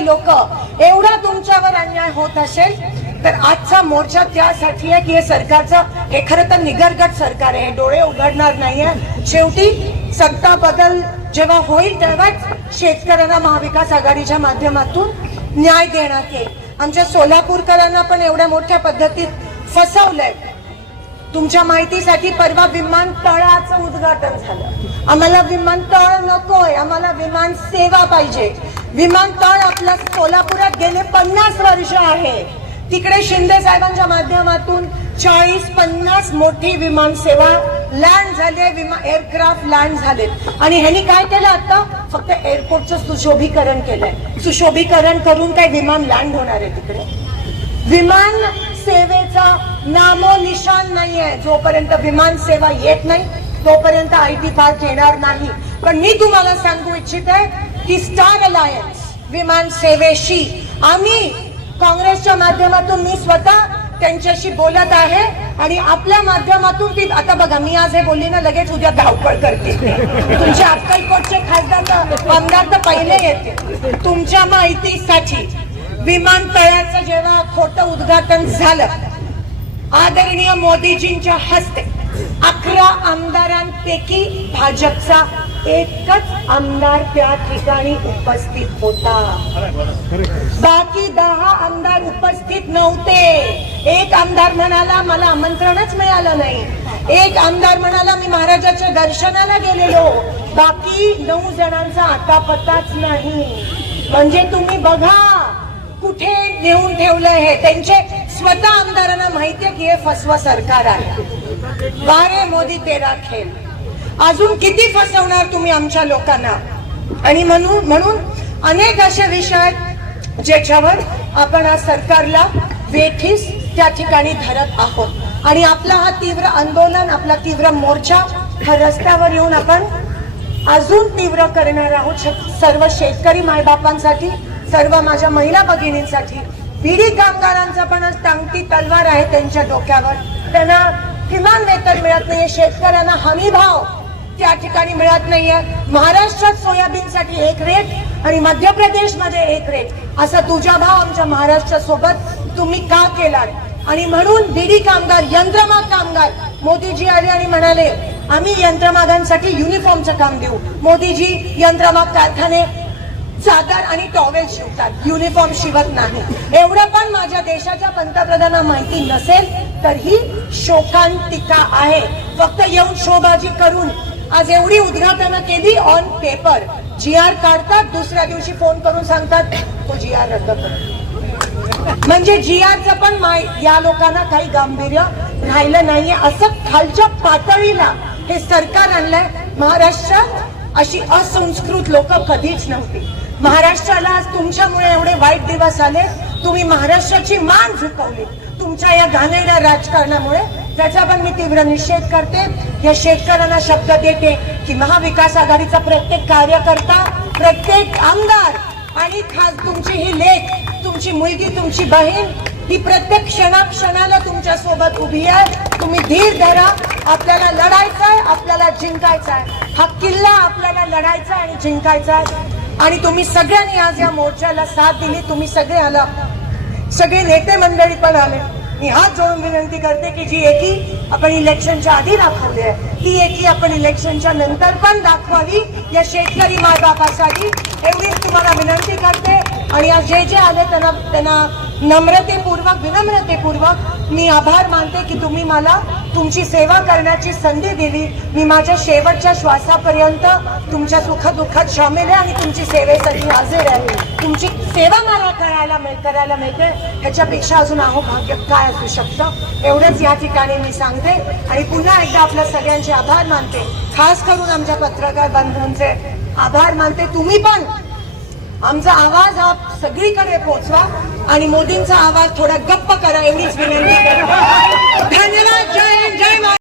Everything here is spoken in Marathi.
विरोधी लोक एवढा तुमच्यावर अन्याय होत असेल तर आजचा मोर्चा त्यासाठी आहे की हे सरकारचं हे खरं तर निगरगट सरकार आहे डोळे उघडणार नाही आहे शेवटी सत्ता बदल जेव्हा होईल तेव्हाच शेतकऱ्यांना महाविकास आघाडीच्या माध्यमातून न्याय देण्यात येईल आमच्या सोलापूरकरांना पण एवढ्या मोठ्या पद्धतीत फसवलंय तुमच्या माहितीसाठी परवा विमानतळाचं उद्घाटन झालं आम्हाला विमानतळ नकोय आम्हाला विमान सेवा पाहिजे विमानतळ आपल्या सोलापुरात गेले पन्नास वर्ष आहे तिकडे शिंदे साहेबांच्या माध्यमातून चाळीस पन्नास मोठी विमान सेवा लँड झाली आहे एअरक्राफ्ट लँड झाले आणि ह्यांनी काय केलं आता फक्त एअरपोर्टचं सुशोभीकरण केलंय सुशोभीकरण करून काय विमान लँड होणार आहे तिकडे विमान सेवेचा नामोनिशान नाही आहे जोपर्यंत विमान सेवा येत नाही तोपर्यंत आय टी पार्क येणार नाही पण मी तुम्हाला सांगू इच्छित आहे की स्टार अलायन्स विमान सेवेशी आम्ही काँग्रेसच्या माध्यमातून मी स्वतः त्यांच्याशी बोलत आहे आणि आपल्या माध्यमातून ती आता बघा मी आज हे बोलली ना लगेच उद्या धावपळ करते तुमच्या अक्कलकोटचे खासदार आमदार तर पहिले येते तुमच्या माहितीसाठी विमानतळाचं जेव्हा खोटं उद्घाटन झालं आदरणीय मोदीजींच्या हस्ते अकरा आमदारांपैकी भाजपचा एकच आमदार त्या ठिकाणी उपस्थित होता बाकी दहा आमदार उपस्थित नव्हते एक आमदार म्हणाला मला आमंत्रणच मिळालं नाही एक आमदार म्हणाला मी महाराजाच्या दर्शनाला गेलेलो बाकी नऊ जणांचा आता पत्ताच नाही म्हणजे तुम्ही बघा कुठे नेऊन ठेवलं हे त्यांचे स्वतः आमदारांना माहितीये की हे फसवा सरकार आहे बारे मोदी तेरा खेळ अजून किती फसवणार तुम्ही आमच्या लोकांना आणि म्हणून म्हणून अनेक असे विषय आहेत ज्याच्यावर आपण आज सरकारला वेठीस त्या ठिकाणी धरत आहोत आणि आपला हा तीव्र आंदोलन आपला तीव्र मोर्चा हा रस्त्यावर येऊन आपण अजून तीव्र करणार आहोत सर्व शेतकरी मायबापांसाठी सर्व माझ्या महिला भगिनींसाठी बीडी कामगारांचा पण आज टांगती तलवार आहे त्यांच्या डोक्यावर त्यांना किमान वेतन मिळत नाही शेतकऱ्यांना हमी भाव त्या ठिकाणी मिळत नाहीये महाराष्ट्रात सोयाबीनसाठी एक रेट आणि मध्य प्रदेशमध्ये एक रेट असा तुझा भाव आमच्या महाराष्ट्र सोबत तुम्ही का केलात आणि म्हणून दिडी कामगार यंत्रमाग कामगार मोदीजी आले आणि म्हणाले आम्ही यंत्रमागांसाठी युनिफॉर्मचं काम देऊ मोदीजी यंत्रमाग कारखाने चादर आणि टॉवेल शिवतात युनिफॉर्म शिवत नाही एवढं पण माझ्या देशाच्या पंतप्रधाना माहिती नसेल तर ही शोकांतिका आहे फक्त येऊन शोबाजी करून आज एवढी उद्घाटनं केली ऑन पेपर जी आर काढतात दुसऱ्या दिवशी फोन करून सांगतात तो जी आर रद्द कर म्हणजे जी आरचं पण या लोकांना काही गांभीर्य राहिलं नाहीये असं खालच्या पातळीला हे सरकार आणलंय महाराष्ट्रात अशी असंस्कृत लोक कधीच नव्हती महाराष्ट्राला आज तुमच्यामुळे एवढे वाईट दिवस आले तुम्ही महाराष्ट्राची मान झुकवली तुमच्या या घाणेरड्या राजकारणामुळे त्याचा पण मी तीव्र निषेध करते या शेतकऱ्यांना शब्द देते की महाविकास आघाडीचा प्रत्येक कार्यकर्ता प्रत्येक आमदार आणि खास तुमची ही लेख तुमची मुलगी तुमची बहीण ही प्रत्येक क्षणाक्षणाला तुमच्या सोबत उभी आहे तुम्ही धीर धरा आपल्याला लढायचं आहे आपल्याला जिंकायचा आहे हा किल्ला आपल्याला लढायचा आणि जिंकायचा आहे आणि तुम्ही सगळ्यांनी आज या मोर्चाला साथ दिली तुम्ही सगळे आला सगळे नेते मंडळी पण आले मी हात जोडून विनंती करते की जी एकी आपण इलेक्शनच्या आधी दाखवली आहे ती एकी आपण इलेक्शनच्या नंतर पण दाखवावी या शेतकरी मायबापासाठी एवढीच तुम्हाला विनंती करते आणि आज जे जे आले त्यांना त्यांना नम्रतेपूर्वक विनम्रतेपूर्वक मी आभार मानते की तुम्ही मला तुमची सेवा करण्याची संधी दिली मी माझ्या शेवटच्या श्वासापर्यंत तुमच्या सुखदुःखात सामील आहे आणि तुमची सेवेसाठी हजर आहे तुमची सेवा मला करायला मिळ करायला मिळते ह्याच्यापेक्षा अजून अहो भाग्य काय असू शकतं एवढंच या ठिकाणी मी सांगते आणि पुन्हा एकदा आपल्या सगळ्यांचे आभार मानते खास करून आमच्या पत्रकार बंधूंचे आभार मानते तुम्ही पण आमचा आवाज हा सगळीकडे पोहोचवा आणि मोदींचा आवाज थोडा गप्प करा एवढीच विनंती धन्यवाद जय जय